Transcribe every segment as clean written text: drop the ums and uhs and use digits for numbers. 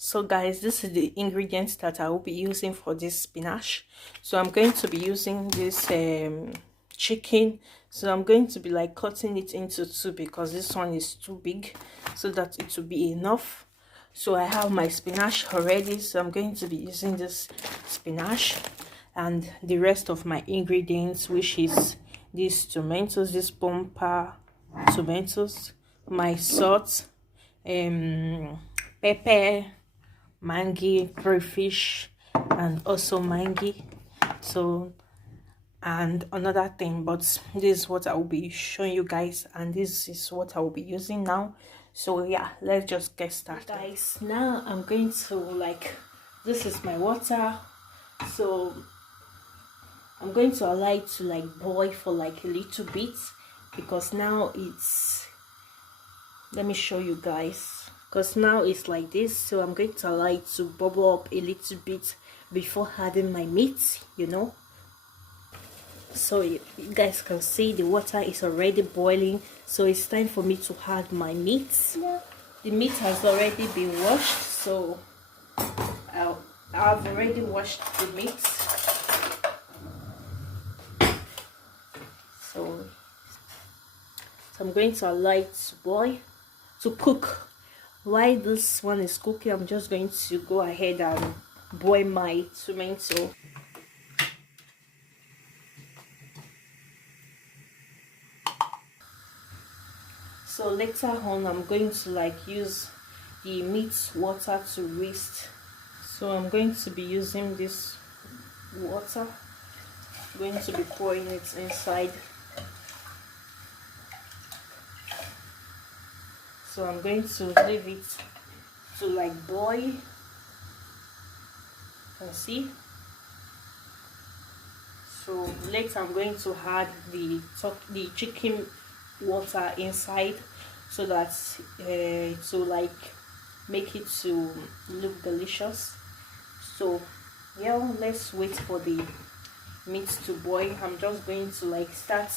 So guys, this is the ingredients that I will be using for this spinach. So I'm going to be using this chicken. So I'm going to be like cutting it into two because this one is too big, so that it will be enough. So I have my spinach already, so I'm going to be using this spinach and the rest of my ingredients, which is these tomatoes, this bumper tomatoes, my salt, pepper, mangi, crayfish, and also mangi. So, and another thing, but this is what I will be showing you guys, and this is what I will be using now. So yeah, let's just get started. Guys, now I'm going to like, this is my water, so I'm going to allow it to like boil for like a little bit, because now it's, let me show you guys, because now it's like this. So I'm going to allow it to bubble up a little bit before adding my meat, you know. So you guys can see the water is already boiling, so it's time for me to add my meat. The meat has already been washed, so I've already washed the meat. So I'm going to allow it to boil, to cook. While this one is cooking, I'm just going to go ahead and boil my tomato. So later on, I'm going to like use the meat water to rest. So I'm going to be using this water. I'm going to be pouring it inside. So I'm going to leave it to like boil. You can see. So later I'm going to add the chicken water inside, so that to like make it to look delicious. So yeah, let's wait for the meat to boil. I'm just going to like start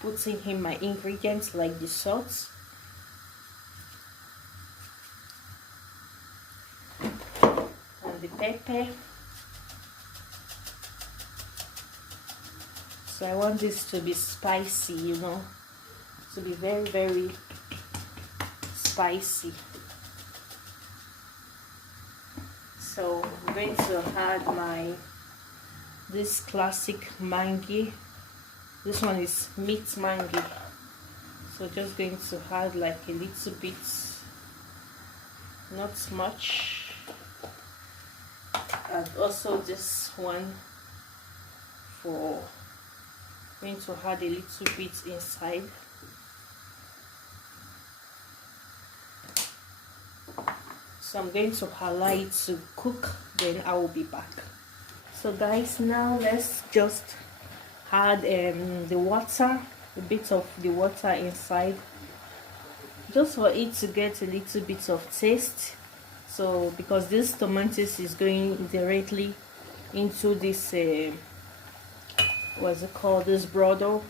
putting in my ingredients, like the salt, and the pepper. So I want this to be spicy, you know, to be very, very spicy. So I'm going to add this classic mangi. This one is meat mangi. So just going to add like a little bit, not much. And also this one, for going to add a little bit inside. So I'm going to allow it to cook, then I will be back. So guys, now let's just add the water, a bit of the water inside, just for it to get a little bit of taste. So because this tomatoes is going directly into this what's it called, this brodo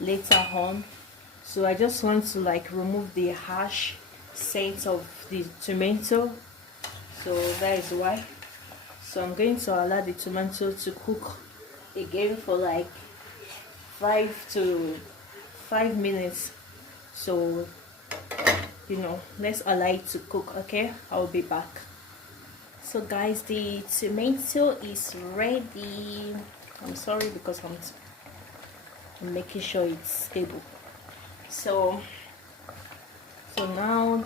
later on. So I just want to like remove the harsh scent of the tomato, so that is why. So I'm going to allow the tomato to cook again for like 5 minutes. So you know, let's allow it to cook. Okay, I'll be back. So guys, the tomato is ready. I'm sorry because I'm making sure it's stable. So now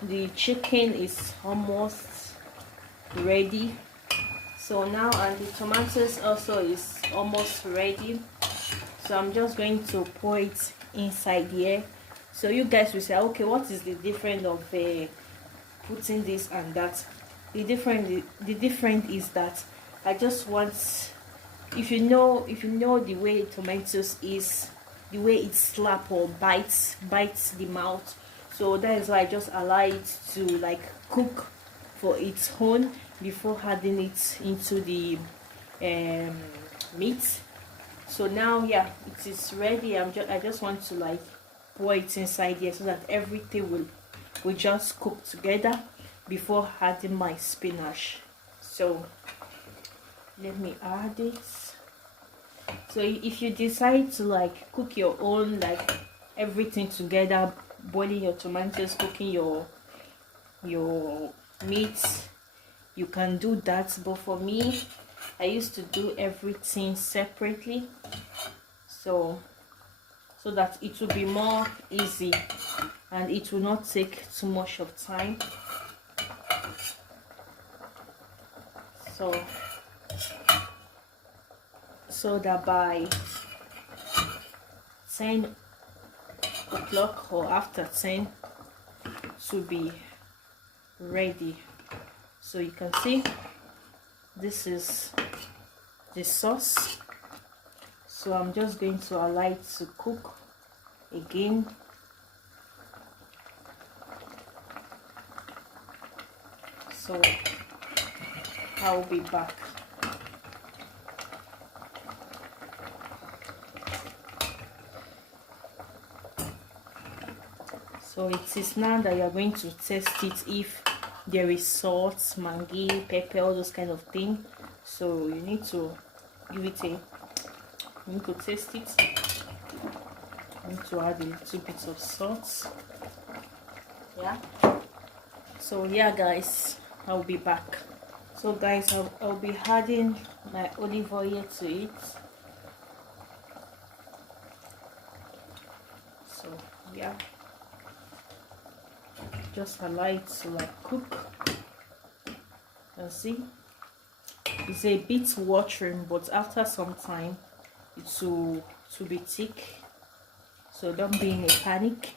the chicken is almost ready. So now, and the tomatoes also is almost ready. So I'm just going to pour it inside here. So you guys will say, okay, what is the difference of putting this and that? The difference is that I just want, if you know the way tomatoes is, the way it slap or bites the mouth. So that is why I just allow it to like cook for its own before adding it into the meat. So now, yeah, it is ready. I just want to like pour it inside here, so that everything will just cook together. before adding my spinach. So let me add it. So if you decide to like cook your own, like everything together, boiling your tomatoes, cooking your meat, you can do that. But for me, I used to do everything separately, so that it will be more easy and it will not take too much of time. So that by 10 o'clock or after 10 to be ready. So you can see this is the sauce. So I'm just going to allow it to cook again. So I'll be back. So it is now that you're going to test it if there is salt, maggi, pepper, all those kind of things. So you need to give it you need to taste it. You need to add a little bit of salt. Yeah. So yeah guys, I'll be back. So guys, I'll be adding my olive oil to it. So yeah, just allow it to like cook. You see, it's a bit watering, but after some time it will be thick, so don't be in a panic.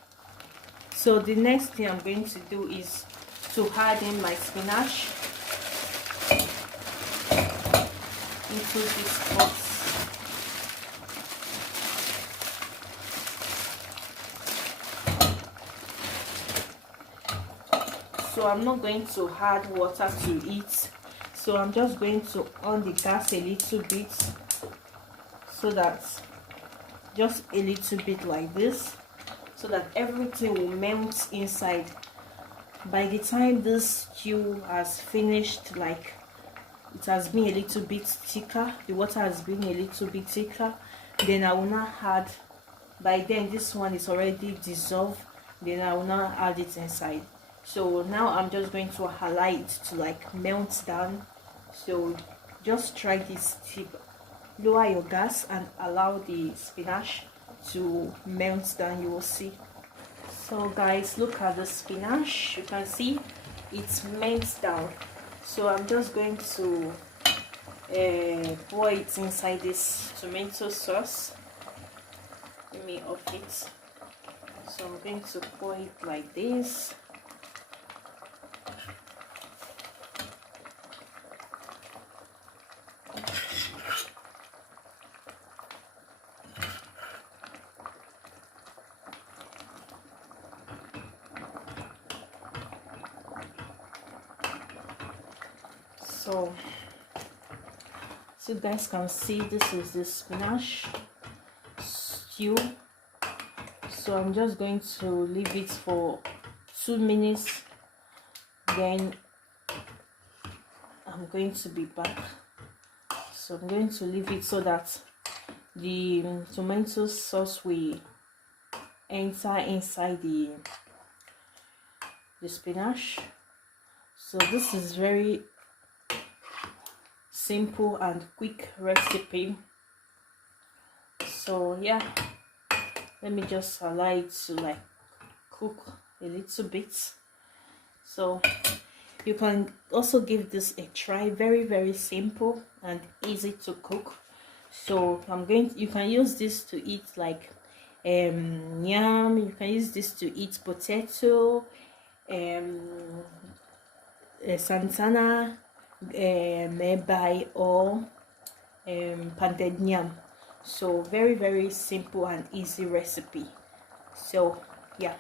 So the next thing I'm going to do is to add in my spinach into this pot. So I'm not going to add water to it, so I'm just going to on the gas a little bit, so that just a little bit like this, so that everything will melt inside. By the time this stew has finished, like it has been a little bit thicker, the water has been a little bit thicker, then I will not add, by then this one is already dissolved, then I will not add it inside. So now I'm just going to allow it to like melt down. So just try this tip: lower your gas and allow the spinach to melt down. You will see. So guys, look at the spinach. You can see it's melts down. So I'm just going to pour it inside this tomato sauce. Let me off it. So I'm going to pour it like this. So you guys can see, this is the spinach stew. So I'm just going to leave it for 2 minutes, then I'm going to be back. So I'm going to leave it so that the tomato sauce will enter inside the spinach. So this is very simple and quick recipe. So yeah, let me just allow it to like cook a little bit. So you can also give this a try. Very simple and easy to cook. So you can use this to eat like yam. You can use this to eat potato, santana, mebai, or pounded yam. So very simple and easy recipe. So yeah.